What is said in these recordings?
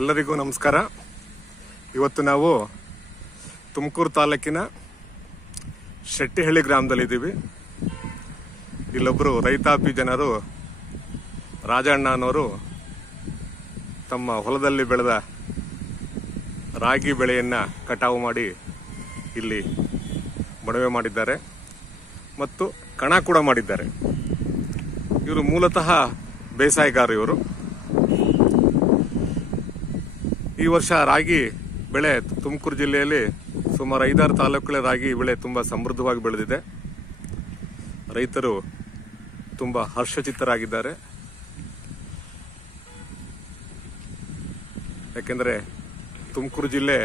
ಎಲ್ಲರಿಗೂ ನಮಸ್ಕಾರ. ಇವತ್ತು ನಾವು ತುಮಕೂರು ತಾಲೂಕಿನ ಶೆಟ್ಟಿಹಳ್ಳಿ ಗ್ರಾಮದಲ್ಲಿದ್ದೀವಿ. ಇಲ್ಲೊಬ್ಬರು ರೈತಾಪಿ ಜನರು ರಾಜಣ್ಣ ಅನ್ನೋರು ತಮ್ಮ ಹೊಲದಲ್ಲಿ ಬೆಳೆದ ರಾಗಿ ಬೆಳೆಯನ್ನ ಕಟಾವು ಮಾಡಿ ಇಲ್ಲಿ ಬಣವೆ ಮಾಡಿದ್ದಾರೆ ಮತ್ತು ಕಣ ಕೂಡ ಮಾಡಿದ್ದಾರೆ. ಇವರು ಮೂಲತಃ ಬೇಸಾಯಗಾರರು. ಇವರು ಈ ವರ್ಷ ರಾಗಿ ಬೆಳೆ ತುಮಕೂರು ಜಿಲ್ಲೆಯಲ್ಲಿ ಸುಮಾರು 5-6 ತಾಲೂಕುಗಳ ರಾಗಿ ಬೆಳೆ ತುಂಬಾ ಸಮೃದ್ಧವಾಗಿ ಬೆಳೆದಿದೆ. ರೈತರು ತುಂಬಾ ಹರ್ಷಚಿತ್ತರಾಗಿದ್ದಾರೆ. ಯಾಕೆಂದ್ರೆ ತುಮಕೂರು ಜಿಲ್ಲೆ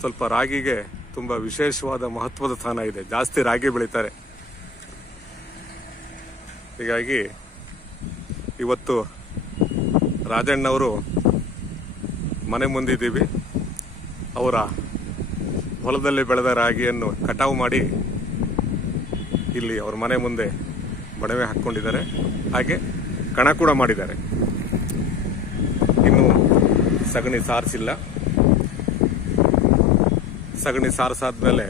ಸ್ವಲ್ಪ ರಾಗಿಗೆ ತುಂಬಾ ವಿಶೇಷವಾದ ಮಹತ್ವದ ಸ್ಥಾನ ಇದೆ. ಜಾಸ್ತಿ ರಾಗಿ ಬೆಳೀತಾರೆ. ಹೀಗಾಗಿ ಇವತ್ತು ರಾಜಣ್ಣವರು ಮನೆ ಮುಂದಿದ್ದೀವಿ. ಅವರ ಹೊಲದಲ್ಲಿ ಬೆಳೆದ ರಾಗಿಯನ್ನು ಕಟಾವು ಮಾಡಿ ಇಲ್ಲಿ ಅವರ ಮನೆ ಮುಂದೆ ಬಣವೆ ಹಾಕೊಂಡಿದ್ದಾರೆ. ಹಾಗೆ ಕಣ ಕೂಡ ಮಾಡಿದ್ದಾರೆ. ಇನ್ನು ಸಗಣಿ ಸಾರಿಸಿಲ್ಲ. ಸಗಣಿ ಸಾರಿಸಾದ್ಮೇಲೆ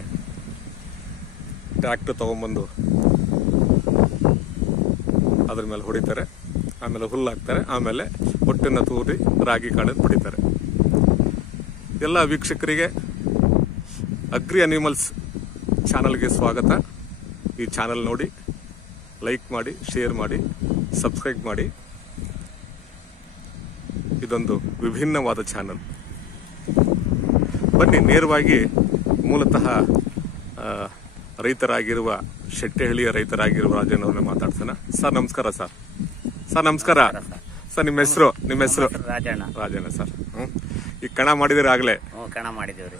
ಟ್ರ್ಯಾಕ್ಟರ್ ತಗೊಂಡ್ಬಂದು ಅದ್ರ ಮೇಲೆ ಹೊಡಿತಾರೆ. ಆಮೇಲೆ ಹುಲ್ಲಾಕ್ತಾರೆ. ಆಮೇಲೆ ಹೊಟ್ಟೆನ ತೂರಿ ರಾಗಿ ಕಾಳನ್ನು ಪಡಿತಾರೆ. ಎಲ್ಲ ವೀಕ್ಷಕರಿಗೆ ಅಗ್ರಿ ಅನಿಮಲ್ಸ್ ಚಾನಲ್ಗೆ ಸ್ವಾಗತ. ಈ ಚಾನಲ್ ನೋಡಿ, ಲೈಕ್ ಮಾಡಿ, ಶೇರ್ ಮಾಡಿ, ಸಬ್ಸ್ಕ್ರೈಬ್ ಮಾಡಿ. ಇದೊಂದು ವಿಭಿನ್ನವಾದ ಚಾನಲ್. ಬನ್ನಿ ನೇರವಾಗಿ ಮೂಲತಃ ರೈತರಾಗಿರುವ ಶೆಟ್ಟಿಹಳ್ಳಿಯ ರೈತರಾಗಿರುವ ರಾಜಣ್ಣವ್ರನ್ನ ಮಾತಾಡ್ಸೋಣ. ಸರ್ ನಮಸ್ಕಾರ. ಸರ್ ನಮಸ್ಕಾರ. ಸರ್ ನಿಮ್ಮ ಹೆಸರು? ರಾಜಣ್ಣ ಸರ್. ಈ ಕಣ ಮಾಡಿದಿರ ಆಗ್ಲೇ? ಕಣ ಮಾಡಿದೇವ್ರಿ.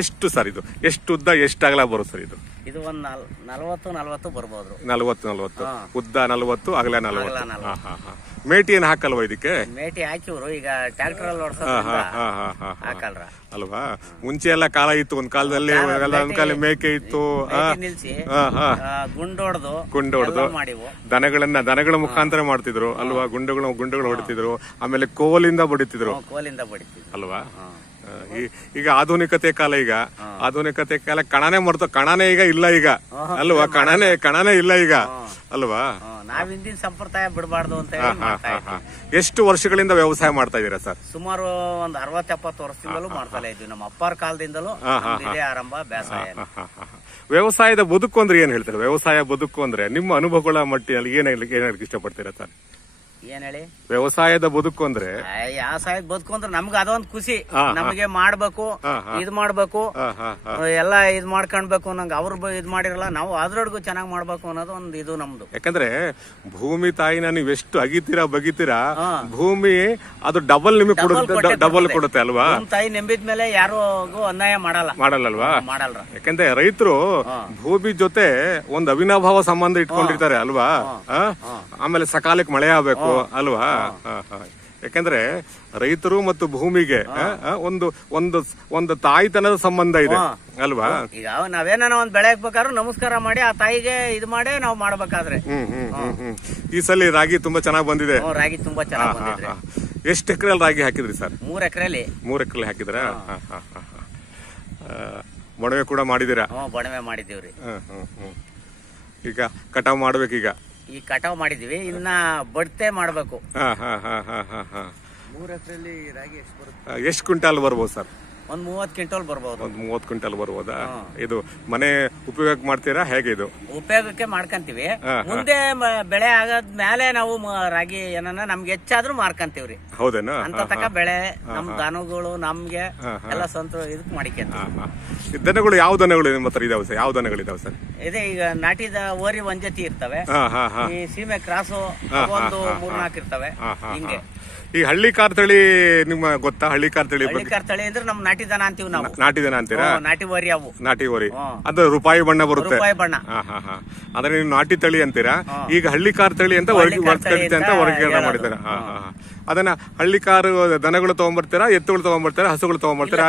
ಎಷ್ಟು ಸರ್ ಇದು? ಎಷ್ಟು ಉದ್ದ, ಎಷ್ಟು ಅಗಲ ಬರುತ್ತೆ ಸರ್ ಇದು? ಇದು ಒಂದ್ 40 ಬರ್ಬೋದು. 40 ಉದ್ದ 40, ಅಗಲ 40. ಮೇಟಿ ಏನ್ ಹಾಕಲ್ವಾ ಇದಕ್ಕೆ? ಮೇಟಿ ಹಾಕಿವ್ರು. ಈಗ ಟ್ರ್ಯಾಕ್ಟರ್ ಅಲ್ಲಿ ಹಾಕಲ್ರ ಅಲ್ವಾ? ಮುಂಚೆ ಎಲ್ಲ ಕಾಲ ಇತ್ತು. ಒಂದ್ ಕಾಲದಲ್ಲಿ ಒಂದ್ ಕಾಲ ಮೇಕೆ ಇತ್ತು. ನಿಲ್ಸಿ ಗುಂಡೊಡ್ದು ದನಗಳ ಮುಖಾಂತರ ಮಾಡ್ತಿದ್ರು ಅಲ್ವಾ? ಗುಂಡುಗಳು ಹೊಡಿತಿದ್ರು. ಆಮೇಲೆ ಕೋಲಿಂದ ಬಡಿತಿದ್ರು ಅಲ್ವಾ? ಈಗ ಆಧುನಿಕತೆ ಕಾಲ ಕಣನೇ ಮರ್ತು. ಕಣನೇ ಈಗ ಇಲ್ಲ ಈಗ ಅಲ್ವಾ? ಕಣನೇ ಇಲ್ಲ ಈಗ ಅಲ್ವಾ? ನಾವ್ ಹಿಂದಿನ ಸಂಪ್ರದಾಯ ಬಿಡಬಾರ್ದು ಅಂತ. ಎಷ್ಟು ವರ್ಷಗಳಿಂದ ವ್ಯವಸಾಯ ಮಾಡ್ತಾ ಇದೀರಾ ಸರ್? ಸುಮಾರು ಒಂದ್ 60-70 ವರ್ಷದಿಂದಲೂ ಮಾಡ್ತಾ ಇದ್ವಿ. ನಮ್ಮ ಅಪ್ಪಾರ ಕಾಲದಿಂದಲೂ ಇದೇ ಆರಂಭ ಬೇಸಾಯ. ವ್ಯವಸಾಯದ ಬದುಕು ಅಂದ್ರೆ ಏನ್ ಹೇಳ್ತಾರೆ? ವ್ಯವಸಾಯ ಬದುಕು ಅಂದ್ರೆ ನಿಮ್ಮ ಅನುಭವಗಳ ಮಟ್ಟಿನಲ್ಲಿ ಏನ್ ಹೇಳಕ್ ಇಷ್ಟಪಡ್ತೀರಾ ಸರ್? ಏನ್ ಹೇಳಿ? ವ್ಯವಸಾಯದ ಬದುಕು ಅಂದ್ರೆ ವ್ಯವಸಾಯದ ಬದುಕು ಅಂದ್ರೆ ನಮ್ಗೆ ಅದೊಂದ್ ಖುಷಿ. ನಮಗೆ ಮಾಡ್ಬೇಕು, ಇದ್ ಮಾಡ್ಬೇಕು, ಎಲ್ಲಾ ಇದ್ ಮಾಡ್ಕೊಂಡ್ಬೇಕು ನಂಗೆ. ಅವ್ರು ಇದ್ ಮಾಡಿರಲ್ಲ, ನಾವು ಅದ್ರೊಳಗೂ ಚೆನ್ನಾಗ್ ಮಾಡ್ಬೇಕು ಅನ್ನೋದು ಒಂದು ಇದು ನಮ್ದು. ಯಾಕಂದ್ರೆ ಭೂಮಿ ತಾಯಿನ ನೀವ್ ಎಷ್ಟು ಬಗಿತೀರಾ ಭೂಮಿ ಅದು ಡಬಲ್ ನಿಮಗೆ ಕೊಡುತ್ತೆ ಅಲ್ವಾ? ತಾಯಿ ನಂಬಿದ್ಮೇಲೆ ಯಾರು ಅನ್ಯಾಯ ಮಾಡಲ್ಲಲ್ವಾ? ಮಾಡಲ್ರ. ಯಾಕಂದ್ರೆ ರೈತರು ಭೂಮಿ ಜೊತೆ ಒಂದು ಅವಿನಾಭಾವ ಸಂಬಂಧ ಇಟ್ಕೊಂಡಿರ್ತಾರೆ ಅಲ್ವಾ? ಆಮೇಲೆ ಸಕಾಲಕ್ಕೆ ಮಳೆ ಆಗ್ಬೇಕು ಅಲ್ವಾ? ಯಾಕಂದ್ರೆ ರೈತರು ಮತ್ತು ಭೂಮಿಗೆ ಒಂದು ತಾಯಿತನದ ಸಂಬಂಧ ಇದೆ ಅಲ್ವಾ? ಈಗ ನಾವೇನ ಒಂದ್ ಬೆಳೆ ಹಾಕ್ಬೇಕಾದ್ರೂ ನಮಸ್ಕಾರ ಮಾಡಿ ಆ ತಾಯಿಗೆ ಇದು ಮಾಡಿ ನಾವು ಮಾಡ್ಬೇಕಾದ್ರೆ. ಈ ಸಲ ರಾಗಿ ತುಂಬಾ ಚೆನ್ನಾಗ್ ಬಂದಿದೆ. ರಾಗಿ ತುಂಬಾ ಚೆನ್ನಾಗ್ ಬಂದಿದೆ. ಎಷ್ಟು ಎಕರೆಯಲ್ಲಿ ರಾಗಿ ಹಾಕಿದ್ರಿ ಸರ್? 3 ಎಕರೆಲಿ. 3 ಎಕರೆ ಹಾಕಿದ್ರ? ಬಣವೆ ಕೂಡ ಮಾಡಿದಿರಾ? ಬಣವೆ ಮಾಡಿದೀವ್ರಿ. ಈಗ ಕಟಾವ್ ಮಾಡ್ಬೇಕೀಗ? ಈ ಕಟಾವ್ ಮಾಡಿದೀವಿ. ಇನ್ನ ಬಡ್ತೆ ಮಾಡ್ಬೇಕು. 3 ಎಕರೆಲಿ ರಾಗಿ ಎಷ್ಟು ಬರುತ್ತೆ? ಎಷ್ಟು ಕ್ವಿಂಟಾಲ್ ಬರ್ಬೋದು ಸರ್? ಒಂದ್ 30 ಕ್ವಿಂಟಲ್ ಬರ್ಬೋದು. ಒಂದ್ 30 ಕ್ವಿಂಟಲ್ ಬರ್ಬೋದಾ? ಇದು ಮನೆ ಉಪಯೋಗ ಮಾಡ್ತೀರಾ ಹೇಗೆ? ಇದು ಉಪಯೋಗಕ್ಕೆ ಮಾಡ್ಕಂತೀವಿ. ಮುಂದೆ ಬೆಳೆ ಆಗದ್ಮೇಲೆ ನಾವು ರಾಗಿ ಏನನ್ನ ನಮ್ಗೆ ಹೆಚ್ಚಾದ್ರೂ ಮಾರ್ಕಂತೀವ್ರಿ. ಹೌದೇನಾ? ಅಂತ ತಕ್ಕ ಬೆಳೆ ನಮ್ ದನಗಳು ನಮ್ಗೆ ಎಲ್ಲ ಸ್ವಂತ ಇದಕ್ ಮಾಡಿಕೊಂತೀವಿ. ದನಗಳು ಯಾವ ದನಗಳು ನಿಮ್ಮ ಹತ್ರ ಇದಾವೆ ಸರ್? ಯಾವ ದನಗಳಿದಾವೆ ಸರ್? ಇದೆ ಈಗ ನಾಟಿದ ಓರಿ ಒಂದ್ ಜೊತೆ ಇರ್ತವೆ. ಈ ಸೀಮೆ ಕ್ರಾಸು ಒಂದು 3-4 ಇರ್ತವೆ. ಹಿಂಗೆ ಈ ಹಳ್ಳಿ ಕಾರ್ ತಳಿ ನಿಮ್ಮ ಗೊತ್ತಾ? ಹಳ್ಳಿ ಕಾರ್ ತಳಿ ಅಂದ್ರೆ ನಮ್ ನಾಟಿ ದನ ಅಂತೀವಿ ನಾವು. ನಾಟಿ ದನ ಅಂತೀರಾ? ನಾಟಿ ಓರಿ ಅವು. ನಾಟಿ ಓರಿ ಅದು ರೂಪಾಯಿ ಬಣ್ಣ ಬರುತ್ತೆ. ರೂಪಾಯಿ ಬಣ್ಣ. ಅಂದ್ರೆ ನೀವು ನಾಟಿ ತಳಿ ಅಂತೀರಾ, ಈಗ ಹಳ್ಳಿಕಾರ್ ತಳಿ ಅಂತ ವರ್ಗೀಕರಣ ಮಾಡಿದ್ದಾರೆ. ಅದನ್ನ ಹಳ್ಳಿಕಾರು ದನಗಳು ತಗೊಂಡ್ಬರ್ತೀರಾ, ಎತ್ತುಗಳು ತಗೊಂಡ್ಬರ್ತೀರಾ, ಹಸುಗಳು ತಗೊಂಡ್ಬರ್ತೀರಾ?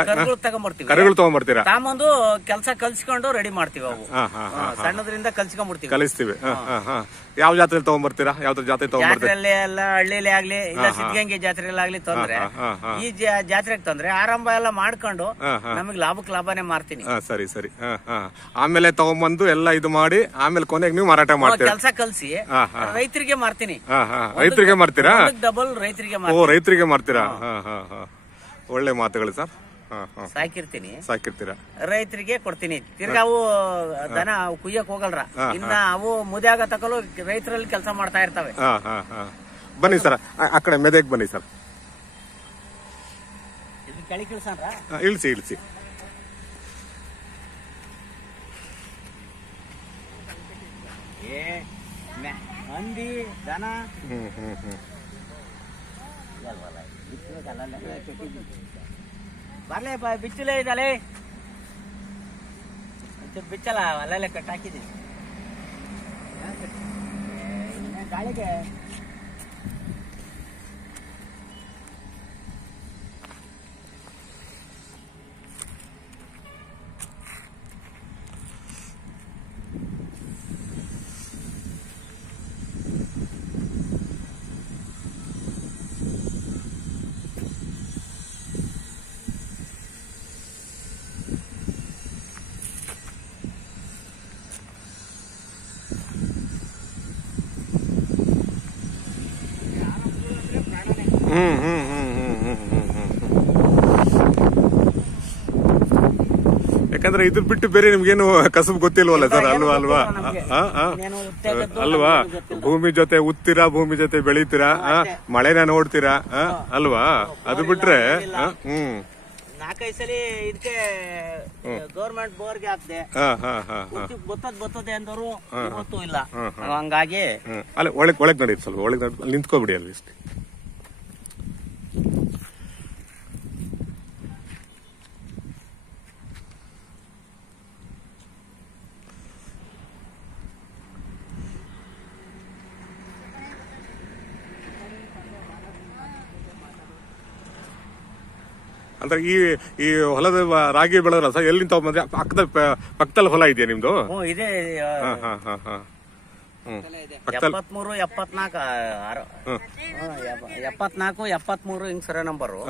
ಕರುಗಳು ತಗೊಂಡ್ಬರ್ತೀರಾ? ತಾಮಂದು ಕೆಲಸ ಕಲ್ಸ್ಕೊಂಡು ರೆಡಿ ಮಾಡ್ತೀವಿ. ಅವು ಸಣ್ಣದ್ರಿಂದ ಕಲ್ಸ್ಕೊಂಡ್ಬಿಡ್ತೀವಿ, ಕಲಿಸ್ತೀವಿ. ಯಾವ ಜಾತ್ರೆ ತಗೊಂಡ್ಬರ್ತೀರಾ? ಯಾವ ಜಾತ್ರೆ ತಗೊಂಡ್ಬರ್ತೀರಾ? ಎಲ್ಲ ಹಳ್ಳಿಲಿ ಆಗ್ಲಿ ಇಲ್ಲ ಸಿದ್ಧಗಂಗೆ ಜಾತ್ರೆಯಲ್ಲಿ ಆಗ್ಲಿ ತೊಂದ್ರೆ, ಈ ಜಾತ್ರೆಗೆ ತೊಂದ್ರೆ ಆರಂಭ ಎಲ್ಲ ಮಾಡ್ಕೊಂಡು ನಮಗೆ ಲಾಭನೇ ಮಾರ್ತೀನಿ. ಸರಿ ಸರಿ. ಆಮೇಲೆ ತಗೊಂಡ್ಬಂದು ಎಲ್ಲ ಇದು ಮಾಡಿ ಆಮೇಲೆ ಕೊನೆಗೆ ನೀವು ಮಾರಾಟ ಮಾಡ್ತೀರಾ? ಕೆಲಸ ಕಲ್ಸಿ ರೈತರಿಗೆ ಮಾರ್ತೀನಿ. ರೈತರಿಗೆ ಮಾರ್ತೀರಾ? ಡಬಲ್ ರೈತರಿಗೆ. ಓ, ರೈತರಿಗೆ ಮಾರ್ತೀರಾ? ಒಳ್ಳೆ ಮಾತುಗಳು ಸರ್. ಸಾಕಿರ್ತೀರಾ? ರೈತರಿಗೆ ಕೊಡ್ತೀನಿ. ತಿರ್ಗಾ ಅವು ದನ ಕುಯ್ಯಕ್ ಹೋಗಲ್ರ, ಇನ್ನ ಅವು ಮುದ್ಯಾಗ ತಕಲು ರೈತರಲ್ಲಿ ಕೆಲಸ ಮಾಡ್ತಾ ಇರ್ತವೆ. ಬನ್ನಿ ಸರ್, ಆ ಕಡೆ ಮೆದೆಗ್ ಬನ್ನಿ ಸರ್. ಕೆಳಗೆ ಇಳಿಸಂದ್ರ? ಇಳಿಸಿ ಇಳಿಸಿ. ಹಂದಿ ದನ ಬರ್ಲೇ ಬಿಚ್ಚಲೇ ಇದಲ್ಲೇ ಬಿಚ್ಚಲ್ಲ, ಅಲ್ಲೆಲ್ಲ ಕಟ್ಟಾಕಿದೀನಿ ಗಾಳಿಗೆ. ಯಾಕಂದ್ರೆ ಇದ್ರ ಬಿಟ್ಟು ಬೇರೆ ನಿಮ್ಗೇನು ಕಸಬು ಗೊತ್ತಿಲ್ವಲ್ಲ ಸರ್? ಅಲ್ವಾ? ಅಲ್ವಾ? ಭೂಮಿ ಜೊತೆ ಉತ್ತೀರಾ, ಭೂಮಿ ಜೊತೆ ಬೆಳಿತೀರಾ, ಮಳೆನ ನೋಡ್ತೀರಾ ಅಲ್ವಾ? ಅದು ಬಿಟ್ರೆ 4-5 ಸಲ ಇದಕ್ಕೆ ಗೌರ್ಮೆಂಟ್ ಬೋರ್ಗೆ ಹಾಕ್ದೆ, ಬರ್ತದೆ ಅಂದವರು ಗೊತ್ತೂ ಇಲ್ಲ. ಹಂಗಾಗಿ ಅಲ್ಲ, ಒಳಗ್ ನಡೀರಿ, ಸ್ವಲ್ಪ ಒಳಗ್ ನಿಂತ್ಕೋಬಿಡಿ ಅಲ್ಲಿ. ಅಂದ್ರೆ ಈ ಹೊಲದ ರಾಗಿ ಬೆಳೆದ್ರ ಸರ್ ಎಲ್ಲಿಂದ ತಗೊಂಡ್ಬಂದ್ರೆ? ಪಕ್ಕದಲ್ಲಿ ಹೊಲ ಇದೆಯಾ ನಿಮ್ದು? ಇದೆ. 73, 74 ಹಿಂಗ್ ಸರ ನಂಬರು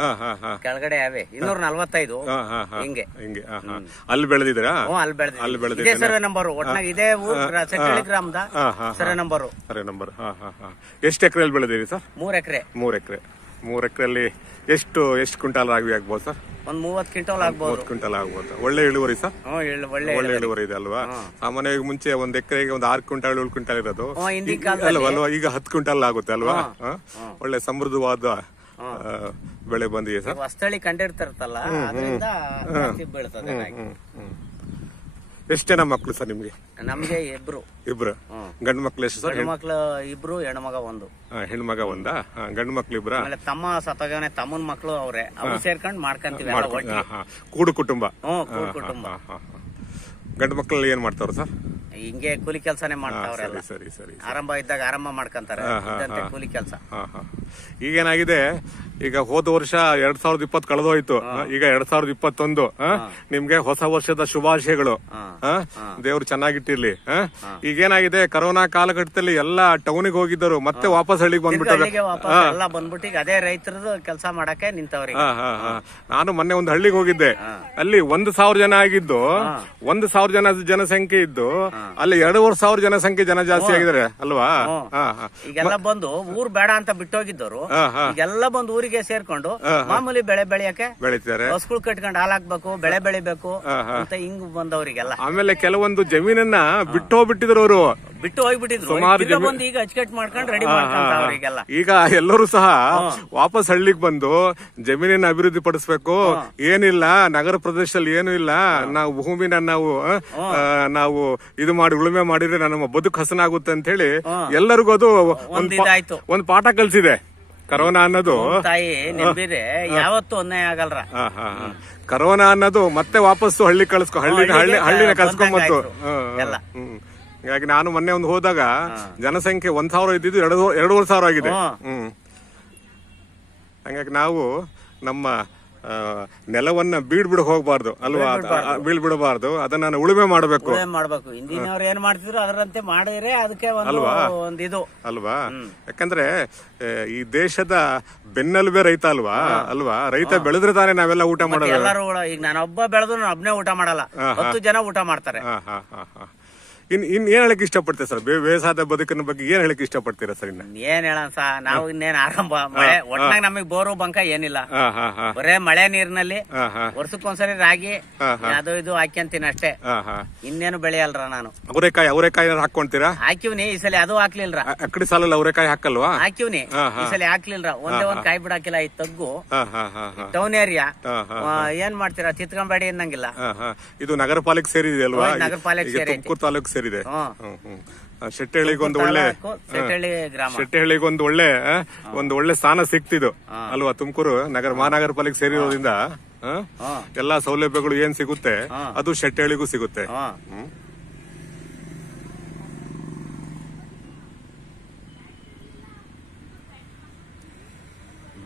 ಕೆಳಗಡೆ ಅವೇ 245 ಹಿಂಗೆ ಅಲ್ಲಿ ಬೆಳೆದಿದ್ದೀರಾ? ಅಲ್ಲಿ ಬೆಳೆದಿದೆ ಸರ ನಂಬರು. ಒಟ್ನಾಗ ಇದೇ ಸೆಟ್ಟಳ್ಳಿ ಗ್ರಾಮದ ಸರ ನಂಬರು. ಎಷ್ಟು ಎಕರೆಯಲ್ಲಿ ಬೆಳೆದಿರಿ ಸರ್? 3 ಎಕರೆ. 3 ಎಕರೆಯಲ್ಲಿ ಎಷ್ಟು ಕ್ವಿಂಟಾಲ್ ರಾಗಿ ಆಗ್ಬೋದು ಸರ್? ಒಂದ್ 30 ಕ್ವಿಂಟಲ್ ಆಗ್ಬೋದು. 30 ಕ್ವಿಂಟಲ್ ಆಗ್ಬೋದು. ಒಳ್ಳೆ ಇಳುವರಿ ಸರ್? ಒಳ್ಳೆ ಇಳುವರಿ ಇದೆ ಅಲ್ವಾ? ಸಾಮಾನ್ಯವಾಗಿ ಮುಂಚೆ ಒಂದ್ ಎಕರೆಗೆ ಒಂದು 6 ಕ್ವಿಂಟಲ್ 7 ಕ್ವಿಂಟಲ್ ಇರೋದು ಅಲ್ವಾ? ಈಗ 10 ಕ್ವಿಂಟಲ್ ಆಗುತ್ತೆ ಅಲ್ವಾ? ಒಳ್ಳೆ ಸಮೃದ್ಧವಾದ ಬೆಳೆ ಬಂದಿದೆ ಸರ್. ಹೊಸತಳಿ ಕಂಡಿರ್ತಾರಲ್ಲ, ಅದರಿಂದ ಬೀಳ್ತದೆ. ಎಷ್ಟು ಜನ ಮಕ್ಕಳು ಸರ್ ನಿಮ್ಗೆ? ನಮ್ಗೆ ಇಬ್ರು. ಗಂಡು ಮಕ್ಳು ಎಷ್ಟು ಸರ್? ಹೆಣ್ಮಕ್ಳು 2, ಹೆಣ್ಮಗ 1. ಹೆಣ್ಮಗ 1, ಗಂಡು ಮಕ್ಳು 2. ಆಮೇಲೆ ತಮ್ಮ ಸತ್ತೋಗವನೆ, ತಮ್ಮನ ಮಕ್ಳು ಅವ್ರೆ, ಅವ್ರು ಸೇರ್ಕೊಂಡು ಮಾಡ್ಕೊಂತೀವಿ. ಕೂಡು ಕುಟುಂಬ. ಕೂಡು ಕುಟುಂಬ. ಗಂಡು ಮಕ್ಕಳು ಏನ್ ಮಾಡ್ತಾರ ಸರ್? ಹಿಂಗೆ ಕೂಲಿ ಕೆಲಸನೇ ಮಾಡ್ತಾವ್ರೆ. ಸರಿ ಸರಿ. ಆರಂಭ ಇದ್ದಾಗ ಆರಂಭ ಮಾಡ್ಕೊಂತಾರೆ, ಕೂಲಿ ಕೆಲಸ. ಈಗೇನಾಗಿದೆ, ಈಗ ಹೋದ ವರ್ಷ 2020 ಕಳೆದೋಯ್ತು, ಈಗ 2021 ನಿಮ್ಗೆ ಹೊಸ ವರ್ಷದ ಶುಭಾಶಯಗಳು. ದೇವ್ರು ಚೆನ್ನಾಗಿಟ್ಟಿರ್ಲಿ. ಈಗೇನಾಗಿದೆ, ಕರೋನಾ ಕಾಲಘಟ್ಟದಲ್ಲಿ ಎಲ್ಲಾ ಟೌನಿಗೆ ಹೋಗಿದ್ದರು, ಮತ್ತೆ ವಾಪಸ್ ಹಳ್ಳಿಗೆ ಬಂದ್ಬಿಟ್ಟಾರೆ. ಎಲ್ಲ ಬಂದ್ಬಿಟ್ಟು ಈಗ ಅದೇ ರೈತರದು ಕೆಲಸ ಮಾಡಕ್ಕೆ ನಿಂತವ್ರಿಗೆ. ನಾನು ಮೊನ್ನೆ ಒಂದು ಹಳ್ಳಿಗೆ ಹೋಗಿದ್ದೆ, ಅಲ್ಲಿ 1,000 ಜನ ಆಗಿದ್ದು, 1,000 ಜನಸಂಖ್ಯೆ ಇದ್ದು, ಅಲ್ಲಿ 2,500 ಜನಸಂಖ್ಯೆ ಜಾಸ್ತಿ ಆಗಿದ್ದಾರೆ ಅಲ್ವಾ? ಈಗೆಲ್ಲ ಬಂದು ಊರ್ ಬೇಡ ಅಂತ ಬಿಟ್ಟೋಗಿದ್ದವರು ಈಗೆಲ್ಲ ಬಂದು ಊರಿಗೆ ಸೇರ್ಕೊಂಡು ಮಾಮೂಲಿ ಬೆಳೆ ಬೆಳೆಯಕ್ಕೆ ಬೆಳಿತಾರೆ. ಬಸ್ಗಳು ಕಟ್ಕೊಂಡು ಹಾಲಾಕ್ಬೇಕು, ಬೆಳೆ ಬೆಳಿಬೇಕು ಅಂತ ಹಿಂಗ್ ಬಂದವರಿಗೆಲ್ಲ. ಆಮೇಲೆ ಕೆಲವೊಂದು ಜಮೀನನ್ನ ಬಿಟ್ಟೋಗ್ಬಿಟ್ಟಿದ್ರು, ಅವರು ಬಿಟ್ಟು ಹೋಗ್ಬಿಟ್ಟಿದ್ರು. ಸುಮಾರು ಬಂದು ಈಗ ಅಚ್ಚುಕಟ್ಟು ಮಾಡ್ಕೊಂಡು ರೆಡಿ ಮಾಡ್ಕೊಂಡ್ರಿಗೆಲ್ಲ. ಈಗ ಎಲ್ಲರೂ ಸಹ ವಾಪಸ್ ಹಳ್ಳಿಗೆ ಬಂದು ಜಮೀನನ್ನ ಅಭಿವೃದ್ಧಿ ಪಡಿಸ್ಬೇಕು. ಏನಿಲ್ಲ, ನಗರ ಪ್ರದೇಶದಲ್ಲಿ ಏನು ಇಲ್ಲ, ನಾವು ಭೂಮಿನ ನಾವು ಇದು ಮಾಡಿ ಉಳುಮೆ ಮಾಡಿದ್ರೆ ನಮ್ಮ ಬದುಕು ಹಸನಾಗುತ್ತೆ ಅಂತ ಹೇಳಿ ಎಲ್ಲರಿಗೂ ಅದು ಒಂದು ಪಾಠ ಕಲಿಸಿದೆ. ಕರೋನಾ ಅನ್ನೋದು ತಾಯಿ ನೆಂಬಿದ್ರೆ ಯಾವತ್ತೂ ಅನ್ಯಾಯ ಆಗಲ್ರ. ಕರೋನಾ ಅನ್ನೋದು ಮತ್ತೆ ವಾಪಸ್ಸು ಹಳ್ಳಿನ ಕಳ್ಸ್ಕೊಂಬತ್ತು. ಹೀಗಾಗಿ ನಾನು ಮೊನ್ನೆ ಒಂದು ಹೋದಾಗ ಜನಸಂಖ್ಯೆ 1,000 ಇದ್ದಿದ್ದು 2,500 ಆಗಿದೆ. ಹಂಗಾಗಿ ನಾವು ನಮ್ಮ ನೆಲವನ್ನ ಬೀಳ್ಬಿಡ ಹೋಗ್ಬಾರ್ದು ಅಲ್ವಾ, ಬೀಳ್ಬಿಡಬಾರ್ದು, ಅದನ್ನ ಉಳುಮೆ ಮಾಡಬೇಕು. ಹಿಂದಿನವ್ರು ಏನ್ ಮಾಡ್ತಿದ್ರು ಅದರಂತೆ ಮಾಡಿದ್ರೆ ಅದಕ್ಕೆ ಒಂದು ಇದು ಅಲ್ವಾ. ಯಾಕಂದ್ರೆ ಈ ದೇಶದ ಬೆನ್ನೆಲುಬೆ ರೈತ ಅಲ್ವಾ. ರೈತ ಬೆಳೆದ್ರೆ ತಾನೇ ನಾವೆಲ್ಲ ಊಟ ಮಾಡೋದು. ಎಲ್ಲರೂ ಈಗ ನಾನೊಬ್ಬ ಬೆಳೆದ್ರು ನಾನು ಒಬ್ನೇ ಊಟ ಮಾಡಲ್ಲ, 10 ಜನ ಊಟ ಮಾಡ್ತಾರೆ. ಇನ್ ಏನ್ ಹೇಳಕ್ ಇಷ್ಟಪಡ್ತೀರಾ ಸರ್? ಬೇಸಾದ ಬದುಕಿನ ಬಗ್ಗೆ ಏನ್ ಹೇಳಕ್ ಇಷ್ಟಪಡ್ತೀರಾ ಸರ್? ಏನ್ ಹೇಳ ನಾವು ಇನ್ನೇನ್ ಆರಂಭ ಮಳೆ ಒಟ್ನಾಗ ನಮಗ್ ಬೋರು ಬಂಕ ಏನಿಲ್ಲ, ಬರೇ ಮಳೆ ನೀರಿನಲ್ಲಿ ವರ್ಷಕ್ಕೊಂದ್ಸರಿ ರಾಗಿ ಅದು ಇದು ಹಾಕ್ಯಂತೀನಿ ಅಷ್ಟೇ, ಇನ್ನೇನು ಬೆಳೆಯಲ್ರ ನಾನು. ಅವರೆಕಾಯಿ ಹಾಕೊಂತೀರಾ? ಹಾಕಿವ್ನಿ ಈ ಸಲ, ಅದು ಹಾಕ್ಲಿಲ್ರ. ಅಕ್ಕಡಿ ಸಾಲಲ್ಲ ಅವರೆಕಾಯಿ ಹಾಕಲ್ವಾ? ಹಾಕಿವ್ನಿ ಈ ಸಲ ಹಾಕ್ಲಿಲ್ರ, ಒಂದೇ ಒಂದ್ ಕಾಯಿ ಬಿಡಾಕಿಲ್ಲ. ಈ ತಗ್ಗು ಟೌನ್ ಏರಿಯಾ ಏನ್ ಮಾಡ್ತೀರಾ, ಚಿತ್ಕೊಂಬೇಡಿ ಅನ್ನಂಗಿಲ್ಲ. ಇದು ನಗರ ಪಾಲಿಕೆ ಸೇರಿದೆ ಅಲ್ವಾ? ನಗರ ಪಾಲಿಕೆ ಸೇರಿ ತುಮಕೂರು ತಾಲೂಕು ಸೇರಿದೆ. ಶೆಟ್ಟಿಹಳ್ಳಿಗೊಂದು ಒಳ್ಳೆ ಸ್ಥಾನ ಸಿಕ್ತಿದ್ದು ಅಲ್ವಾ? ತುಮಕೂರು ಮಹಾನಗರ ಪಾಲಿಕೆ ಸೇರಿರೋದ್ರಿಂದ ಎಲ್ಲಾ ಸೌಲಭ್ಯಗಳು ಏನ್ ಸಿಗುತ್ತೆ ಅದು ಶೆಟ್ಟಿಹಳ್ಳಿಗೂ ಸಿಗುತ್ತೆ.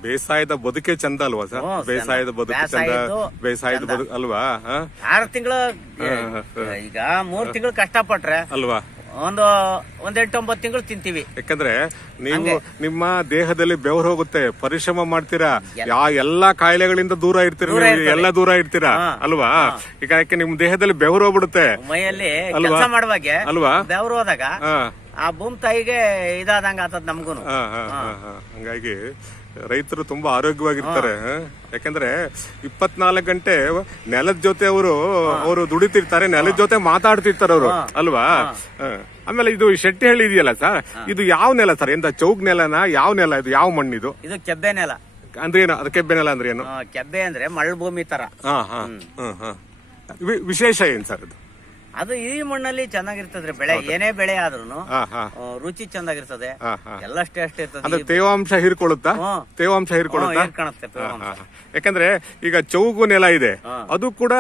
ಬೇಸಾಯದ ಬದುಕೆ ಚಂದ ಅಲ್ವಾ ಸರ್? ಬೇಸಾಯದ ಬದುಕು ಚಂದ, ಬೇಸಾಯದ ಬದುಕು ಅಲ್ವಾ? 6 ತಿಂಗಳು ಈಗ 3 ತಿಂಗಳು ಕಷ್ಟಪಟ್ರೆ ಅಲ್ವಾ ಒಂದ್ 8-9 ತಿಂಗಳು ತಿಂತೀವಿ. ಯಾಕಂದ್ರೆ ನೀವು ನಿಮ್ಮ ದೇಹದಲ್ಲಿ ಬೆವರು ಹೋಗುತ್ತೆ, ಪರಿಶ್ರಮ ಮಾಡ್ತೀರಾ, ಎಲ್ಲಾ ಕಾಯಿಲೆಗಳಿಂದ ದೂರ ಇರ್ತೀರಾ, ಎಲ್ಲ ದೂರ ಇರ್ತೀರಾ ಅಲ್ವಾ? ಈಗ ಯಾಕೆ ನಿಮ್ ದೇಹದಲ್ಲಿ ಬೆವರು ಹೋಗ್ಬಿಡುತ್ತೆ ಮೈಯಲ್ಲಿ ಕೆಲಸ ಮಾಡುವಾಗ ಅಲ್ವಾ? ಬೆವರು ಹೋದಾಗ ಆ ಭೂಮಿ ತಾಯಿಗೆ ಇದಾದಂಗ ಆತದ ನಮ್ಗೂನು. ಹಂಗಾಗಿ ರೈತರು ತುಂಬಾ ಆರೋಗ್ಯವಾಗಿರ್ತಾರೆ. ಯಾಕಂದ್ರೆ 24 ಗಂಟೆ ನೆಲದ ಜೊತೆ ಅವರು ದುಡಿತಿರ್ತಾರೆ, ನೆಲದ ಜೊತೆ ಮಾತಾಡ್ತಿರ್ತಾರೆ ಅವರು ಅಲ್ವಾ? ಆಮೇಲೆ ಇದು ಶೆಟ್ಟಿಹಳ್ಳಿ ಇದೆಯಲ್ಲ ಸರ್, ಇದು ಯಾವ ನೆಲ ಸರ್? ಎಂತ ಚೌಕ್ ನೆಲನ? ಯಾವ ನೆಲ ಇದು? ಯಾವ ಮಣ್ಣಿದು? ಇದು ಕೆಬ್ಬೆ ನೆಲ. ಅಂದ್ರೆ ಏನು ಅದು ಕೆಬ್ಬೆ ನೆಲ ಅಂದ್ರೆ ಏನು? ಕೆಬ್ಬೆ ಅಂದ್ರೆ ಮಳ್ಭೂಮಿ ತರ. ವಿಶೇಷ ಏನ್ ಸರ್ ಅದು? ಅದು ಈ ಮಣ್ಣಲ್ಲಿ ಚೆನ್ನಾಗಿರ್ತದ್ರಿ ಬೆಳೆ, ಏನೇ ಬೆಳೆ ಆದ್ರೂ ರುಚಿ ಚೆನ್ನಾಗಿರ್ತದೆ, ಎಲ್ಲ ಟೇಸ್ಟ್ ಇರ್ತದೆ. ತೇವಾಂಶ ಹೀರ್ಕೊಳ್ಳುತ್ತಾ? ತೇವಾಂಶ ಹೀರ್ಕೊಳ್ಳುತ್ತಾ? ಯಾಕಂದ್ರೆ ಈಗ ಚೌಗು ನೆಲ ಇದೆ, ಅದು ಕೂಡ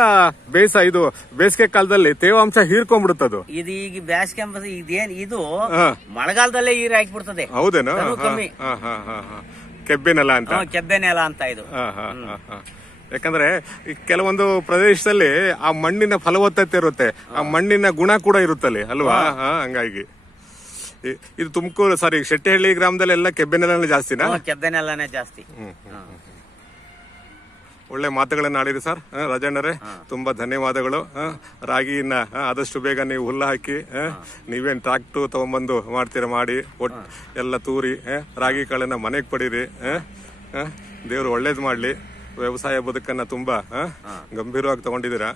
ಇದು ಬೇಸಿಗೆ ಕಾಲದಲ್ಲಿ ತೇವಾಂಶ ಹೀರ್ಕೊಂಡ್ಬಿಡುತ್ತದು. ಇದು ಈಗ ಬೇಸಿಗೆ ಇದೇನ್ ಇದು ಮಳೆಗಾಲದಲ್ಲೇ ನೀರ್ ಹಾಕ್ಬಿಡ್ತದೆ. ಹೌದೇನು? ಕಮ್ಮಿ ಕೆಬ್ಬೆ ನೆಲ ಅಂತ. ಕೆಬ್ಬೆ ನೆಲ ಅಂತ ಇದು. ಯಾಕಂದ್ರೆ ಕೆಲವೊಂದು ಪ್ರದೇಶದಲ್ಲಿ ಆ ಮಣ್ಣಿನ ಫಲವತ್ತತೆ ಇರುತ್ತೆ, ಆ ಮಣ್ಣಿನ ಗುಣ ಕೂಡ ಇರುತ್ತಲ್ಲಿ ಅಲ್ವಾ? ಹಂಗಾಗಿ ಇದು ತುಮಕೂರು ಶೆಟ್ಟಿಹಳ್ಳಿ ಗ್ರಾಮದಲ್ಲಿ ಎಲ್ಲ ಕೆಬ್ಬೆನೆಲ್ಲನೇ ಜಾಸ್ತಿನಾ? ಕೆಬ್ಬೆನೆಲ್ಲನೇ ಜಾಸ್ತಿ. ಒಳ್ಳೆ ಮಾತುಗಳನ್ನ ಆಡಿರಿ ಸರ್. ರಾಜಣ್ಣರೇ ತುಂಬಾ ಧನ್ಯವಾದಗಳು. ರಾಗಿನ ಆದಷ್ಟು ಬೇಗ ನೀವು ಹುಲ್ಲ ಹಾಕಿ, ನೀವೇನ್ ಟ್ರಾಕ್ಟರ್ ತಗೊಂಡ್ಬಂದು ಮಾಡ್ತೀರಾ ಮಾಡಿ ಎಲ್ಲ ತೂರಿ ರಾಗಿ ಕಾಳನ್ನ ಮನೆಗೆ ಪಡೀರಿ. ದೇವ್ರು ಒಳ್ಳೇದ್ ಮಾಡ್ಲಿ. ವ್ಯವಸಾಯ ಬದುಕನ್ನ ತುಂಬಾ ಗಂಭೀರವಾಗಿ ತಗೊಂಡಿದ್ದೀರಾ.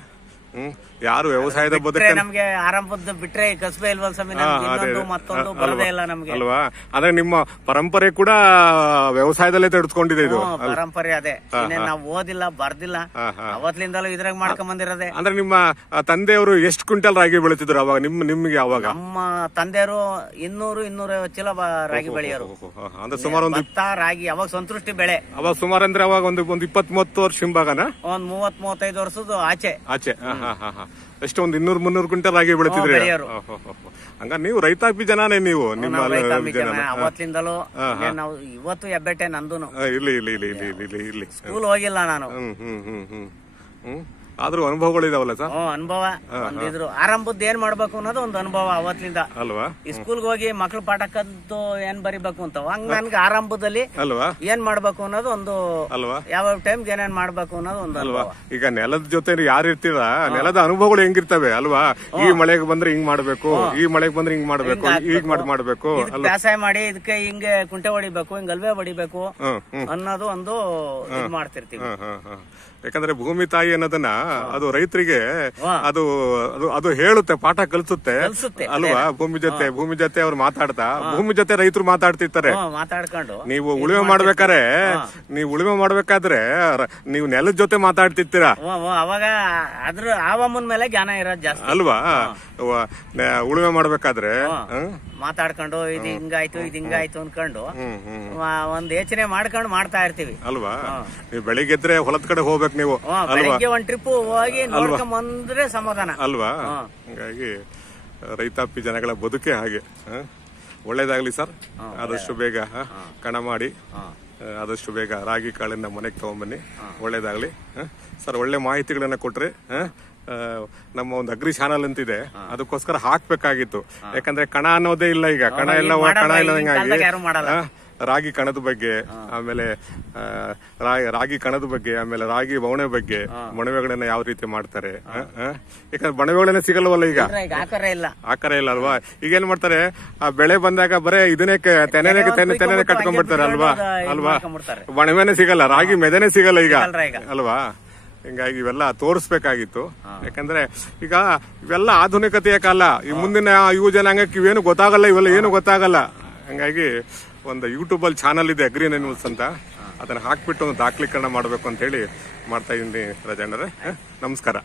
ಯಾರು ವ್ಯವಸಾಯದ ಬದುಕ ನಮ್ಗೆ ಆರಂಭದ ಬಿಟ್ರೆ ಕಸಬೆ ಇಲ್ವಲ್ಲ ಸ್ವಾಮಿ, ಮತ್ತೊಂದು ಬರದೇ ಇಲ್ಲ ನಮ್ಗೆ ಅಲ್ವಾ? ಆದ್ರೆ ನಿಮ್ಮ ಪರಂಪರೆ ಕೂಡ ವ್ಯವಸಾಯದಲ್ಲೇ ತೆಗೆದುಕೊಂಡಿದೆ. ಇದು ಪರಂಪರೆ ಅದೇ, ನಾವು ಓದಿಲ್ಲ ಬರ್ದಿಲ್ಲ, ಅವತ್ತಿಂದಲೂ ಇದ್ರಾಗ ಮಾಡ್ಕೊಂಡ್ ಬಂದಿರೋದೆ. ಅಂದ್ರೆ ನಿಮ್ಮ ತಂದೆಯವರು ಎಷ್ಟು ಕ್ವಿಂಟಲ್ ರಾಗಿ ಬೆಳೀತಿದ್ರು ಅವಾಗ? ನಿಮ್ಗೆ ಅವಾಗ? ನಮ್ಮ ತಂದೆಯವರು 200-250 ಚೀಲ ರಾಗಿ ಬೆಳೆಯೋರು. ಅಂದ್ರೆ ಸುಮಾರು ಒಂದು ರಾಗಿ ಅವಾಗ ಸಂತೃಷ್ಟಿ ಬೆಳೆ. ಅವಾಗ ಸುಮಾರು ಅಂದ್ರೆ ಅವಾಗ ಒಂದು 20-30 ವರ್ಷ ಹಿಂಭಾಗನ? ಒಂದ್ 30-35 ವರ್ಷದ ಆಚೆ. ಎಷ್ಟು ಒಂದು 200-300 ಕ್ವಿಂಟಲ್ ರಾಗಿ ಬೆಳಿತಿದ್ರಿ? ಹಂಗ ನೀವು ರೈತಾಪಿ ಜನಾನೇ ನೀವು. ನಿಮ್ಮ ಅವತ್ತಿಂದಲೂ ನಾವು ಇವತ್ತು ಹೆಬ್ಬೆಟ್ಟೆ ನಂದೂನು. ಇಲ್ಲಿ ಸ್ಕೂಲ್ ಹೋಗಿಲ್ಲ ನಾನು. ಆದ್ರೂ ಅನುಭವಗಳು ಇದಾವಲ್ಲ ಸರ್? ಅನುಭವ ಒಂದಿದ್ರು. ಆರಂಭದ ಏನ್ ಮಾಡ್ಬೇಕು ಅನ್ನೋದು ಒಂದು ಅನುಭವ ಅವತ್ತಿಂದ ಅಲ್ವಾ? ಈ ಸ್ಕೂಲ್ಗೆ ಹೋಗಿ ಮಕ್ಳು ಪಾಠ ಕದ್ದು ಏನ್ ಬರಿಬೇಕು ಅಂತ ಹಂಗ ನನ್ಗೆ ಆರಂಭದಲ್ಲಿ ಅಲ್ವಾ ಏನ್ ಮಾಡ್ಬೇಕು ಅನ್ನೋದು ಒಂದು ಅಲ್ವಾ, ಯಾವ ಟೈಮ್ಗೆ ಏನೇನ್ ಮಾಡ್ಬೇಕು ಅನ್ನೋದು ಒಂದು ಅಲ್ವಾ. ಈಗ ನೆಲದ ಜೊತೆ ಯಾರು ಇರ್ತೀರ, ನೆಲದ ಅನುಭವಗಳು ಹೆಂಗಿರ್ತವೆ ಅಲ್ವಾ? ಈ ಮಳೆಗೆ ಬಂದ್ರೆ ಹಿಂಗ್ ಮಾಡ್ಬೇಕು, ಈ ಮಳೆಗೆ ಬಂದ್ರೆ ಹಿಂಗ್ ಮಾಡ್ಬೇಕು, ಈಗ ಮಾಡ್ಬೇಕು, ವ್ಯವಸಾಯ ಮಾಡಿ ಇದಕ್ಕೆ ಹಿಂಗೆ ಕುಂಟೆ ಹೊಡಿಬೇಕು, ಹಿಂಗ್ ಅಲ್ವೇ ಹೊಡಿಬೇಕು ಅನ್ನೋದು ಒಂದು ಇದ್ ಮಾಡ್ತಿರ್ತೀವಿ. ಯಾಕಂದ್ರೆ ಭೂಮಿ ತಾಯಿ ಅನ್ನೋದನ್ನ ಅದು ರೈತರಿಗೆ ಅದು ಅದು ಹೇಳುತ್ತೆ, ಪಾಠ ಕಲಿಸುತ್ತೆ ಅಲ್ವಾ. ಭೂಮಿ ಜೊತೆ ಅವ್ರು ಮಾತಾಡ್ತಾ, ಭೂಮಿ ಜೊತೆ ರೈತರು ಮಾತಾಡ್ತಿರ್ತಾರೆ. ಮಾತಾಡ್ಕೊಂಡು ನೀವು ಉಳುಮೆ ಮಾಡ್ಬೇಕಾದ್ರೆ ನೀವು ನೆಲದ ಜೊತೆ ಮಾತಾಡ್ತಿರ್ತೀರಾ ಅವಾಗ ಅದ್ರ ಆವಮ್ಮನ ಮೇಲೆ ಜ್ಞಾನ ಇರೋದು ಜಾಸ್ತಿ ಅಲ್ವಾ. ಉಳುಮೆ ಮಾಡ್ಬೇಕಾದ್ರೆ ಮಾತಾಡ್ಕೊಂಡು ಇದು ಹಿಂಗಾಯ್ತು ಅನ್ಕೊಂಡು ಒಂದ್ ಯೋಚನೆ ಮಾಡ್ಕೊಂಡು ಮಾಡ್ತಾ ಇರ್ತೀವಿ ಅಲ್ವಾ. ನೀವು ಬೆಳಿಗ್ಗೆ ಹೊಲದ ಕಡೆ ಹೋಗ್ಬೇಕು ನೀವು, ಬೆಳಿಗ್ಗೆ ಒಂದ್ ಟ್ರಿಪ್ ಹೋಗಿ ನೋಡ್ಕೊಂಡ್ ಬಂದ್ರೆ ಸಮಾಧಾನ ಅಲ್ವಾ. ಹಂಗಾಗಿ ರೈತಾಪಿ ಜನಗಳ ಬದುಕೆ ಹಾಗೆ. ಒಳ್ಳೇದಾಗ್ಲಿ ಸರ್, ಆದಷ್ಟು ಬೇಗ ಕಣ ಮಾಡಿ ಆದಷ್ಟು ಬೇಗ ರಾಗಿ ಕಾಳನ್ನ ಮನೆಗೆ ತಗೊಂಡ್ಬನ್ನಿ. ಒಳ್ಳೇದಾಗ್ಲಿ ಸರ್. ಒಳ್ಳೆ ಮಾಹಿತಿಗಳನ್ನ ಕೊಟ್ರಿ. ನಮ್ಮ ಒಂದು ಅಗ್ರಿ ಚಾನಲ್ ಅಂತಿದೆ, ಅದಕ್ಕೋಸ್ಕರ ಹಾಕ್ಬೇಕಾಗಿತ್ತು. ಯಾಕಂದ್ರೆ ಕಣ ಅನ್ನೋದೇ ಇಲ್ಲ ಈಗ. ಕಣ ಇಲ್ಲದಂಗಾಗಿ ರಾಗಿ ಕಣದ ಬಗ್ಗೆ, ಆಮೇಲೆ ರಾಗಿ ಬವಣೆ ಬಗ್ಗೆ, ಬಣವೆಗಳನ್ನ ಯಾವ ರೀತಿ ಮಾಡ್ತಾರೆ. ಯಾಕಂದ್ರೆ ಬಣವೆಗಳನ್ನ ಸಿಗಲ್ವಲ್ಲ ಈಗ, ಆಕಾರ ಇಲ್ಲ ಅಲ್ವಾ. ಈಗ ಏನ್ ಮಾಡ್ತಾರೆ, ಆ ಬೆಳೆ ಬಂದಾಗ ಬರೇ ಇದನ್ನೇ ತೆನೆನೆ ಕಟ್ಕೊಂಡ್ಬಿಡ್ತಾರೆ ಅಲ್ವಾ. ಬಣವೆನೆ ಸಿಗಲ್ಲ, ರಾಗಿ ಮೆದೆನೆ ಸಿಗಲ್ಲ ಈಗ ಅಲ್ವಾ. ಹಿಂಗಾಗಿ ಇವೆಲ್ಲ ತೋರಿಸ್ಬೇಕಾಗಿತ್ತು. ಯಾಕಂದ್ರೆ ಈಗ ಇವೆಲ್ಲ ಆಧುನಿಕತೆಯ ಕಾಲ. ಈ ಮುಂದಿನ ಯುವ ಜನಾಂಗಕ್ಕೆ ಇವೇನು ಗೊತ್ತಾಗಲ್ಲ, ಇವೆಲ್ಲ ಏನು ಗೊತ್ತಾಗಲ್ಲ. ಹಂಗಾಗಿ ಒಂದು ಯೂಟ್ಯೂಬ್ ಅಲ್ಲಿ ಚಾನಲ್ ಇದೆ ಅಗ್ರಿ ನ್ಯೂಸ್ ಅಂತ, ಅದನ್ನ ಹಾಕ್ಬಿಟ್ಟು ಒಂದು ದಾಖಲೀಕರಣ ಮಾಡಬೇಕು ಅಂತ ಹೇಳಿ ಮಾಡ್ತಾ ಇದ್ದೀನಿ. ರಾಜಣ್ಣರೇ ನಮಸ್ಕಾರ.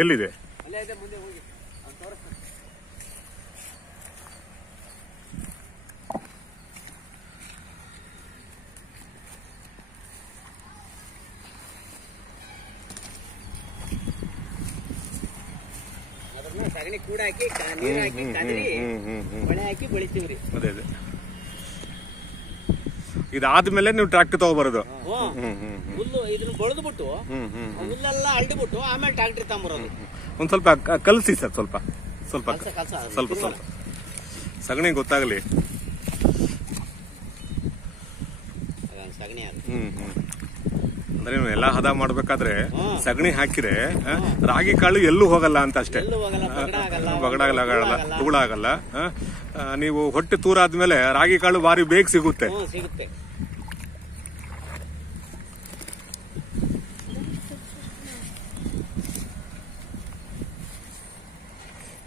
ಎಲ್ಲಿದೆ? ಸಗಣಿ ಕೂಡ ಹಾಕಿ ನೀರ್ ಹಾಕಿ ಕದರಿ ಮಳೆ ಹಾಕಿ ಬೆಳಿತೀವ್ರಿ. ಅದೇ ಇದಾದ್ಮೇಲೆ ನೀವು ಟ್ರಾಕ್ಟರ್ ತಗೋಬರೋದು. ಹುಲ್ಲು ಇದನ್ನ ಬೆಳೆದು ಬಿಟ್ಟು ಹುಲ್ಲೆಲ್ಲ ಅಳ್ಡಿಬಿಟ್ಟು ಆಮೇಲೆ ಟ್ರಾಕ್ಟರ್ ತಗೊಂಬರೋದು. ಒಂದ್ ಸ್ವಲ್ಪ ಕಲ್ಸಿ ಸರ್, ಸ್ವಲ್ಪ ಸಗಣಿ ಗೊತ್ತಾಗ್ಲಿ. ಸಗಣಿ ಅಂದ್ರೆ ನೀವು ಎಲ್ಲಾ ಹದ ಮಾಡ್ಬೇಕಾದ್ರೆ ಸಗಣಿ ಹಾಕಿದ್ರೆ ರಾಗಿ ಕಾಳು ಎಲ್ಲೂ ಹೋಗಲ್ಲ ಅಂತ ಅಷ್ಟೇ. ಬಗಡಾಗಲ್ಲ, ತುಗುಳಾಗಲ್ಲ. ನೀವು ಹೊಟ್ಟೆ ತೂರಾದ್ಮೇಲೆ ರಾಗಿ ಕಾಳು ಬಾರಿ ಬೇಗ ಸಿಗುತ್ತೆ.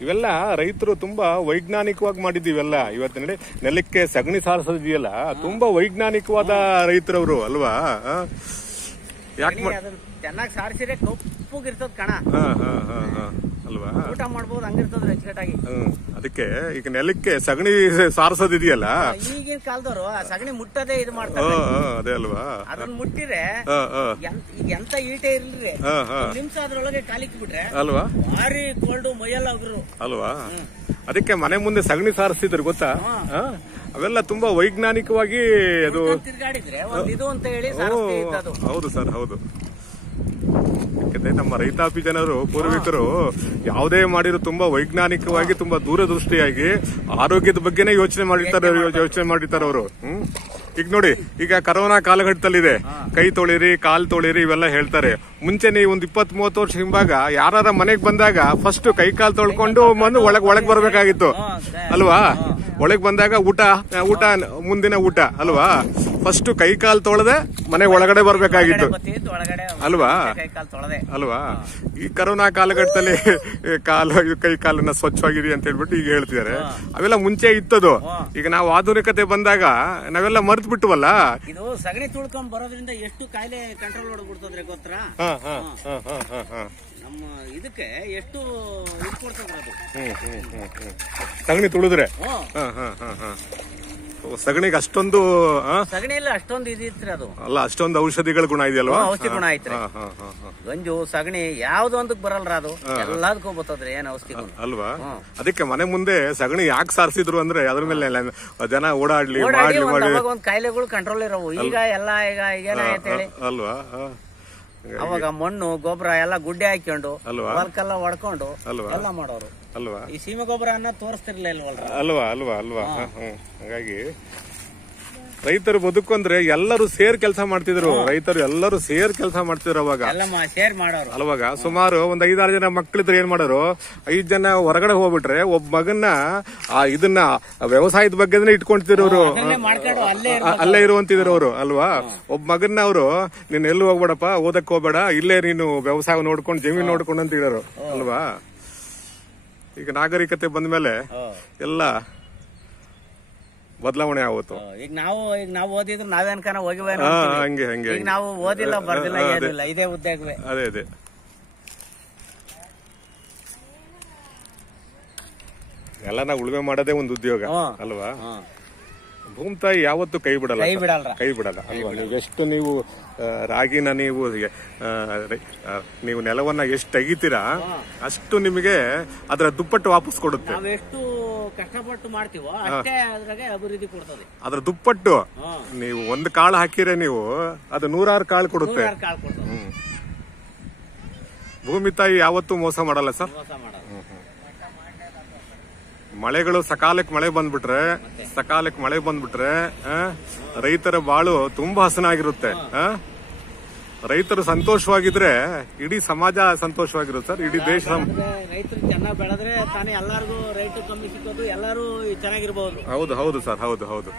ಇವೆಲ್ಲ ರೈತರು ತುಂಬಾ ವೈಜ್ಞಾನಿಕವಾಗಿ ಮಾಡಿದ್ದೀವೆಲ್ಲ. ಇವತ್ತಿನ ನೆಲಕ್ಕೆ ಸಗಣಿ ಸಾರಿಸೋದಿದೆಯಲ್ಲ, ತುಂಬಾ ವೈಜ್ಞಾನಿಕವಾದ ರೈತರವರು ಅಲ್ವಾ. ಯಾಕೆ ಚೆನ್ನಾಗಿ ಸಾರಿಸಿದ್ರೆ ಕಪ್ಪುಗಿರ್ತದ ಕಣ ಅಲ್ವಾ, ಊಟ ಮಾಡ್ಬೋದು, ಹಂಗಿರ್ತದ ಅಚ್ಚುಕಟ್ಟಾಗಿ. ಅದಕ್ಕೆ ಈಗ ನೆಲಕ್ಕೆ ಸಗಣಿ ಸಾರಿಸೋದಿದೆಯಲ್ಲ, ಈಗಿನ ಕಾಲದವರು ಸಗಣಿ ಮುಟ್ಟದೇ ಇದು ಮಾಡ್ತಾರೆ. ಅದೇ ಅಲ್ವಾ, ಅದನ್ನ ಮುಟ್ಟಿದ್ರೆ ಈಗ ಎಂತ ಈಟೆ ಇರ್ಲಿ ನಿಮಿಷ ಅದ್ರೊಳಗೆ ಕಾಲಿಕ್ ಬಿಟ್ರೆ ಅಲ್ವಾ ಭಾರಿ ಕೋಲ್ಡ್ ಮೈಯೆಲ್ಲ ಹೋಗ್ರು ಅಲ್ವಾ. ಅದಕ್ಕೆ ಮನೆ ಮುಂದೆ ಸಗಣಿ ಸಾರಿಸ್ತಿದ್ರು ಗೊತ್ತಾ. ಅವೆಲ್ಲ ತುಂಬಾ ವೈಜ್ಞಾನಿಕವಾಗಿ ಅದು ತಿರ್ಗಾಡಿದ್ರೆ ಇದು ಅಂತ ಹೇಳಿ. ಹೌದು ಸರ್, ಹೌದು. ಯಾಕಂದ್ರೆ ನಮ್ಮ ರೈತಾಪಿ ಜನರು ಪೂರ್ವಿಕರು ಯಾವುದೇ ಮಾಡಿದ್ರು ತುಂಬಾ ವೈಜ್ಞಾನಿಕವಾಗಿ, ತುಂಬಾ ದೂರದೃಷ್ಟಿಯಾಗಿ ಆರೋಗ್ಯದ ಬಗ್ಗೆನೇ ಯೋಚನೆ ಮಾಡಿರ್ತಾರೆ ಅವರು. ಈಗ ನೋಡಿ, ಈಗ ಕರೋನಾ ಕಾಲಘಟ್ಟದಲ್ಲಿದೆ, ಕೈ ತೊಳಿರಿ, ಕಾಲ್ ತೊಳಿರಿ ಇವೆಲ್ಲ ಹೇಳ್ತಾರೆ. ಮುಂಚೆ ನೀವು ಒಂದು 20-30 ವರ್ಷ ಹಿಂಬಾಗ ಯಾರ ಮನೆಗ್ ಬಂದಾಗ ಫಸ್ಟ್ ಕೈ ಕಾಲ್ ತೊಳ್ಕೊಂಡು ಬಂದು ಒಳಗ್ ಬರ್ಬೇಕಾಗಿತ್ತು ಅಲ್ವಾ. ಒಳಗ್ ಬಂದಾಗ ಊಟ ಮುಂದಿನ ಊಟ ಅಲ್ವಾ. ಫಸ್ಟ್ ಕೈ ಕಾಲು ತೊಳೆದೆ ಮನೆ ಒಳಗಡೆ ಬರ್ಬೇಕಾಗಿತ್ತು ಅಲ್ವಾ. ಅಲ್ವಾ ಈ ಕರೋನಾ ಕಾಲಘಟ್ಟದಲ್ಲಿ ಕೈ ಕಾಲನ್ನ ಸ್ವಚ್ಛವಾಗಿರಿ ಅಂತ ಹೇಳ್ಬಿಟ್ಟು ಈಗ ಹೇಳ್ತಿದ್ದಾರೆ. ಅವೆಲ್ಲ ಮುಂಚೆ ಇತ್ತದು. ಈಗ ನಾವು ಆಧುನಿಕತೆ ಬಂದಾಗ ನಾವೆಲ್ಲ ಮರ್ತು ಬಿಟ್ಟವಲ್ಲ. ಇದು ಸಗಣಿ ತುಳ್ಕೊಂಡ್ ಬರೋದ್ರಿಂದ ಎಷ್ಟು ಕಾಯಿಲೆ ಕಂಟ್ರೋಲ್ ಹೊಡ್ಬಿಡ್ತದ್ರೆ ಗೊತ್ತಾ. ನಮ್ಮ ಇದಕ್ಕೆ ಎಷ್ಟು ಇದು ಕೊಡ್ತದೆ ಅದು ಸಗಣಿ ತುಳಿದ್ರೆ. ಸಗಣಿಗೆ ಅಷ್ಟೊಂದು ಸಗಣಿ ಇಲ್ಲ ಅಷ್ಟೊಂದು ಇದಿತ್ರಿ ಅದು ಅಲ್ಲ, ಅಷ್ಟೊಂದು ಔಷಧಿಗಳ ಗುಣ ಇದೆಯಲ್ವಾ. ಔಷಧಿ ಗುಣ ಐತ್ರಿ. ಗಂಜು ಸಗಣಿ ಯಾವ್ದೊಂದಕ್ ಬರಲ್ರ ಅದು, ಎಲ್ಲದಕ್ಕೂ ಬರ್ತದ್ರಿ ಏನ್ ಔಷಧಿ ಅಲ್ವಾ. ಅದಕ್ಕೆ ಮನೆ ಮುಂದೆ ಸಗಣಿ ಯಾಕೆ ಸಾರಿಸಿದ್ರು ಅಂದ್ರೆ ಅದ್ರ ಮೇಲೆ ಜನ ಓಡಾಡ್ಲಿ ಒಂದ್ ಕಾಯಿಲೆಗಳು ಕಂಟ್ರೋಲ್ ಇರೋವು. ಈಗ ಎಲ್ಲ ಈಗ ಏನಾಯ್ತು ಹೇಳಿ ಅಲ್ವಾ. ಅವಾಗ ಮಣ್ಣು ಗೊಬ್ಬರ ಎಲ್ಲ ಗುಡ್ಡೆ ಹಾಕೊಂಡು ಹೊಲಕ್ಕೆಲ್ಲ ಹೊಡ್ಕೊಂಡು ಎಲ್ಲ ಮಾಡೋರು ಅಲ್ವಾ. ಈ ಸೀಮೆ ಗೊಬ್ಬರ ಅನ್ನ ತೋರಿಸ್ತಿರ್ಲಿಲ್ವಲ್ಲ ಅಲ್ವಾ ಅಲ್ವಾ ಅಲ್ವಾ. ಹಾಗಾಗಿ ರೈತರು ಬದುಕೊಂಡ್ರೆ ಎಲ್ಲರೂ ಸೇರ್ ಕೆಲಸ ಮಾಡ್ತಿದ್ರು. ರೈತರು ಎಲ್ಲರೂ ಸೇರ್ ಕೆಲಸ ಮಾಡ್ತಿದ್ರು ಅವಾಗ. ಶೇರ್ ಮಾಡೋರು ಅಲ್ವಾಗ. ಸುಮಾರು ಒಂದ್ 5-6 ಜನ ಮಕ್ಳಿದ್ರು ಏನ್ ಮಾಡೋರು, 5 ಜನ ಹೊರಗಡೆ ಹೋಗ್ಬಿಟ್ರೆ ಒಬ್ಬ ಮಗನ್ನ ಇದನ್ನ ವ್ಯವಸಾಯದ ಬಗ್ಗೆ ಇಟ್ಕೊಂತಿರೋರು, ಅಲ್ಲೇ ಇರುವಂತಿದ್ರು ಅವರು ಅಲ್ವಾ. ಒಬ್ಬ ಮಗನ್ನ ಅವರು ನೀನ್ ಎಲ್ಲೂ ಹೋಗ್ಬೇಡಪ್ಪ, ಓದಕ್ ಹೋಗ್ಬೇಡ, ಇಲ್ಲೇ ನೀನು ವ್ಯವಸಾಯ ನೋಡ್ಕೊಂಡು ಜಮೀನ್ ನೋಡ್ಕೊಂಡು ಅಂತ ಹೇಳೋರು ಅಲ್ವಾ. ಈಗ ನಾಗರಿಕತೆ ಬಂದ್ಮೇಲೆ ಎಲ್ಲ ಬದಲಾವಣೆ ಆಗುತ್ತು. ಈಗ ನಾವು ಓದಿದ್ರು ನಾವೇನ್ಕನ ಹೋಗಿವೆ. ಹಂಗೆ ಹಂಗೆ ಈಗ ನಾವು ಓದಿಲ್ಲ ಬರ್ದಿಲ್ಲ ಏನಿಲ್ಲ, ಇದೇ ಉದ್ಯೋಗವೇ. ಅದೇ ಎಲ್ಲ ನಾವು ಉಳುಮೆ ಮಾಡೋದೇ ಒಂದು ಉದ್ಯೋಗ ಅಲ್ವಾ. ಭೂಮಿ ತಾಯಿ ಯಾವತ್ತು ಕೈ ಬಿಡಲ್ಲ ಅಲ್ವಾ. ಎಷ್ಟು ನೀವು ರಾಗಿನ ನೀವು ನೆಲವನ್ನ ಎಷ್ಟು ತೆಗಿತೀರಾ ಅಷ್ಟು ನಿಮಗೆ ಅದರ ದುಪ್ಪಟ್ಟು ವಾಪಸ್ ಕೊಡುತ್ತೆ. ಎಷ್ಟು ಕಷ್ಟಪಟ್ಟು ಮಾಡ್ತೀವೋ ಅಷ್ಟೇ ಅದ್ರಾಗೆ ಅಭಿವೃದ್ಧಿ ಕೊಡ್ತದೆ. ಅದ್ರ ದುಪ್ಪಟ್ಟು ನೀವು ಒಂದು ಕಾಳು ಹಾಕಿದ್ರೆ ನೀವು ಅದು 100 ಕಾಳು ಕೊಡುತ್ತೆ. ಭೂಮಿ ತಾಯಿ ಯಾವತ್ತೂ ಮೋಸ ಮಾಡಲ್ಲ ಸರ್. ಮಳೆಗಳು ಸಕಾಲಕ್ಕೆ ಮಳೆ ಬಂದ್ಬಿಟ್ರೆ ರೈತರ ಬಾಳು ತುಂಬಾ ಹಸನಾಗಿರುತ್ತೆ. ರೈತರು ಸಂತೋಷವಾಗಿದ್ರೆ ಇಡೀ ಸಮಾಜ ಸಂತೋಷವಾಗಿರುತ್ತೆ ಸರ್, ಇಡೀ ದೇಶ. ರೈತರು ಚೆನ್ನಾಗಿ ಬೆಳೆದ್ರೆ ತಾನೇ ಎಲ್ಲಾರ್ಗು ರೈತ ಕಮ್ಮಿ ಸಿಕ್ಕೋದು, ಎಲ್ಲಾರು ಚೆನ್ನಾಗಿರ್ಬಹುದು. ಹೌದು ಸರ್, ಹೌದು.